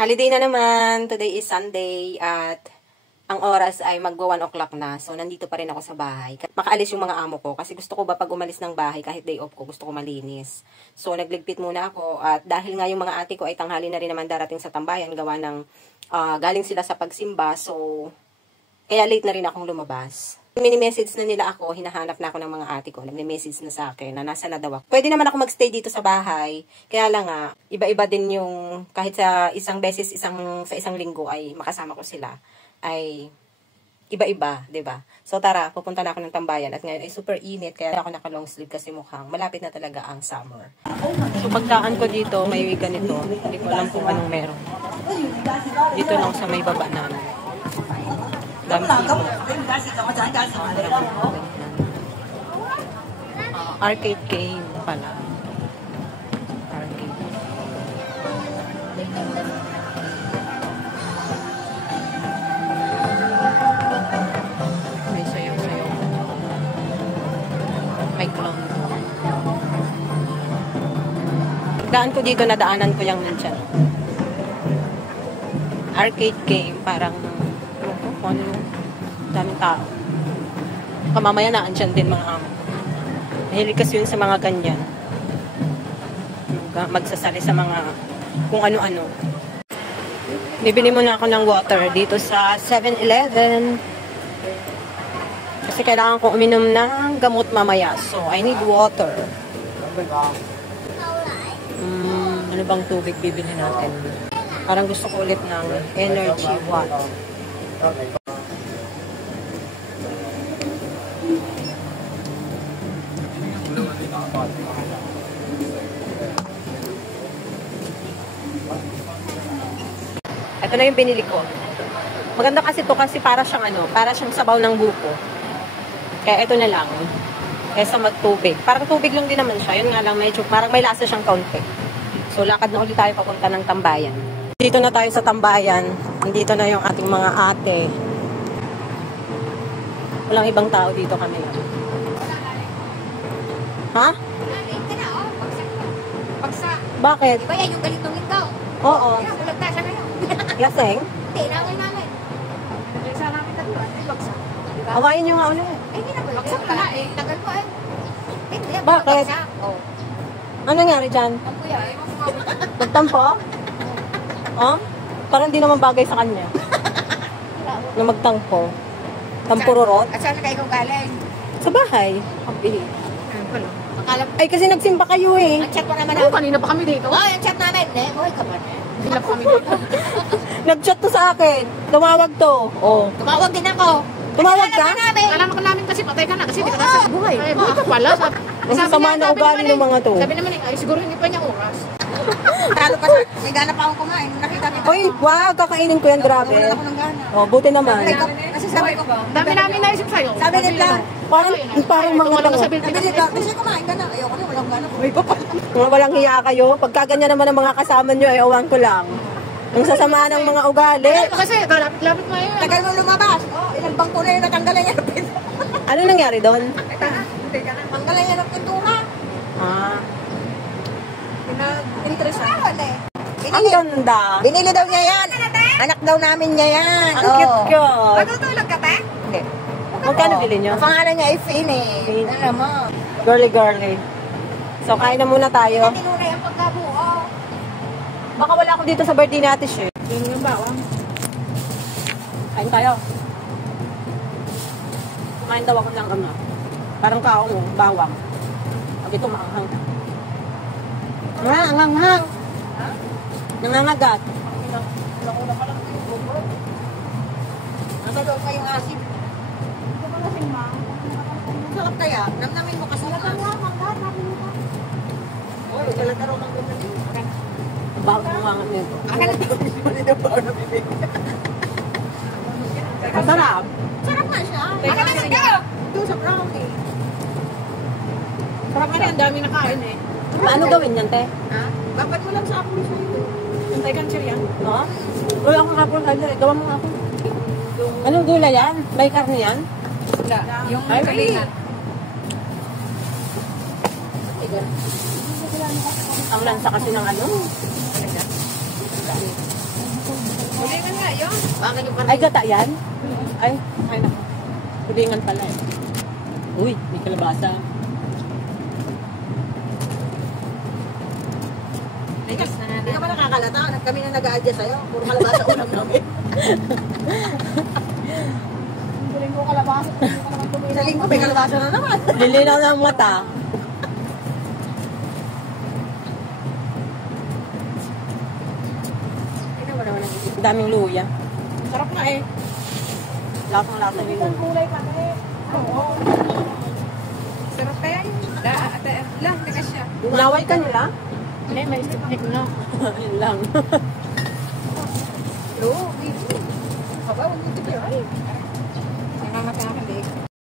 Holiday na naman. Today is Sunday at ang oras ay magwa 1 o'clock na. So, nandito pa rin ako sa bahay. Makaalis yung mga amo ko kasi gusto ko ba pag umalis ng bahay kahit day off ko, gusto ko malinis. So, nagligpit muna ako at dahil nga yung mga ate ko ay tanghali na rin naman darating sa tambayan gawa ng galing sila sa pagsimba. So, kaya late na rin akong lumabas. Mini-message na nila ako, hinahanap na ako ng mga ate ko, nagme-message na sa akin na nasa na daw ako. Pwede naman ako magstay dito sa bahay, kaya lang nga, iba-iba din yung, kahit sa isang beses, sa isang linggo ay makasama ko sila, ay iba-iba, 'di ba? So tara, pupunta na ako ng tambayan at ngayon ay super init, kaya ako naka-long sleeve kasi mukhang malapit na talaga ang summer. So pagkaan ko dito, may ganito, hindi ko alam kung anong meron. Dito lang sa may baba namin. Dami dito. Arcade game pala. Arcade. May sayaw-sayaw. May clown. Daan ko dito, nadaanan ko yung nandyan. Arcade game, parang ano yung daming tao. Kamamaya na, andyan din mga amo. Mahilig kasi yun sa mga ganyan. Magsasali sa mga kung ano-ano. Bibili muna ako ng water dito sa 7-Eleven. Kasi kailangan ko uminom ng gamot mamaya. So, I need water. Ano bang tubig bibili natin? Parang gusto ko ulit ng energy water. Ito na yung binili ko. Maganda kasi to kasi para siyang sabaw ng buko. Kaya ito na lang. Kaysa magtubig. Parang tubig lang din naman siya. Yun nga lang medyo parang may lasa siyang kaunti. So lakad na ulit tayo papunta ng tambayan. Dito na tayo sa tambayan. Nandito na yung ating mga ate. Walang ibang tao dito kami. Ha? Pagsa. Bakit? Diba yan yung ganitong ikaw? Oo. Kaya kulagta siya ngayon. Laseng? Hindi, nangay namin. Nagsa namin tatlo. Bagsak. Diba? Hawain nyo nga ulit. Hindi na bagsak pala eh. Tagal ko eh. Hindi, bakit? Oh. Ano nangyari dyan? Ang kuya, eh. Nagtampo? Oh? Parang di naman bagay sa kanya. Na magtampo. Tampururot? At saan na kayo galing? Sa bahay. Kapihi. Ayun pala. Akala Ay, kasi nagsimba kayo eh. ang chat pa naman Oo, kanina pa kami dito. Oh, yung chat namin. Eh, buhay ka ba? Kanina pa kami dito. Nag-chat to sa akin. Tumawag to. Oh. Tumawag din ako. Tumawag ka? Alam ka namin kasi patay ka na kasi di ka nasa buhay. Ay, buhay ka pala. Ang sasama na ugali ng mga to. Sabi naman eh, ay siguro hindi pa niya oras. Talo pa sa, may gana pa akong kumain. Nakita kita. Uy, wow, kakainin ko yan, grabe. Wala ako ng gana. Oh, buti naman. Kasi sabi ko, Dami namin naisip sa'yo. sabi nila, Parang mga Tumala ka tao. sa building. sabi nila, kasi kumain ka na. Ayoko na, walang gana. Uy, pa pala. Mga walang hiya kayo. Pagka ganyan naman ang mga kasama nyo, ewan ko lang. Ang sasama ng mga ugali. Kasi lapit mo yun. Tagal mo lumabas. Oh, ilang bangko na yun, natanggalan niya ng pintura. Ano nangyari doon? Tanggalan niya ng pintura. Ah, Pinag-interest na. ang ganda. Binili daw niya yan. Anak daw namin niya yan. Ang cute-cute. Matutulog ka pa? Hindi. Magkano bili nyo? Ang pangalan niya ay Fini. Fini. Alam mo. Girly. So, kain na muna tayo. Tinunay ang pagkabuo. Baka wala ako dito sa birthday natin, Shir. Yun yung bawang. Kain tayo. Kumain daw ako ng parang kaong bawang. Pag ito maanghang. Ang hanghang. Nangangagat. Nasa loob kayong asin. Sarap kaya. Namnamin mo kasi yung asin. Oh, talaga raw ng ganda din. Bago mangangat nito. Masarap. Sarap nga siya. Ano na siya? Ito sa brownie. Parang ano, ang daming nakain eh. Paano gawin yan, te? Ha? Dapat mo lang sa ako siya ito. Antay ka yan. Oo? Uy, ako hapon ka dyan. Gawa mo nga ako. Anong gulay yan? May karne yan? Wala. Yung Ay, kalinat. Ang lansa kasi ng ano. Pudingan nga yun. Bakit yung Ay, gata yan? Ay, naku. Pudingan pala eh. Uy, may kalabasa. Ligas na nga Hindi ka ba nakakalata? Kami na nag-a-adjust sa'yo. Puro kalabasa ulam namin. Galing ko kalabasa. Sa linggo may kalabasa na naman. Lilinaw ng mata. Ito mo naman ang isip. Ang daming luya. Sarap na eh. Lasang-lasa yung luya. kulay pa eh. Oo. Sarap kaya yun. Lang, tigas siya. Naway ka nila? Hindi, may stick na. Yun lang. Oo, hindi. Aba, huwag mo ito. Ay,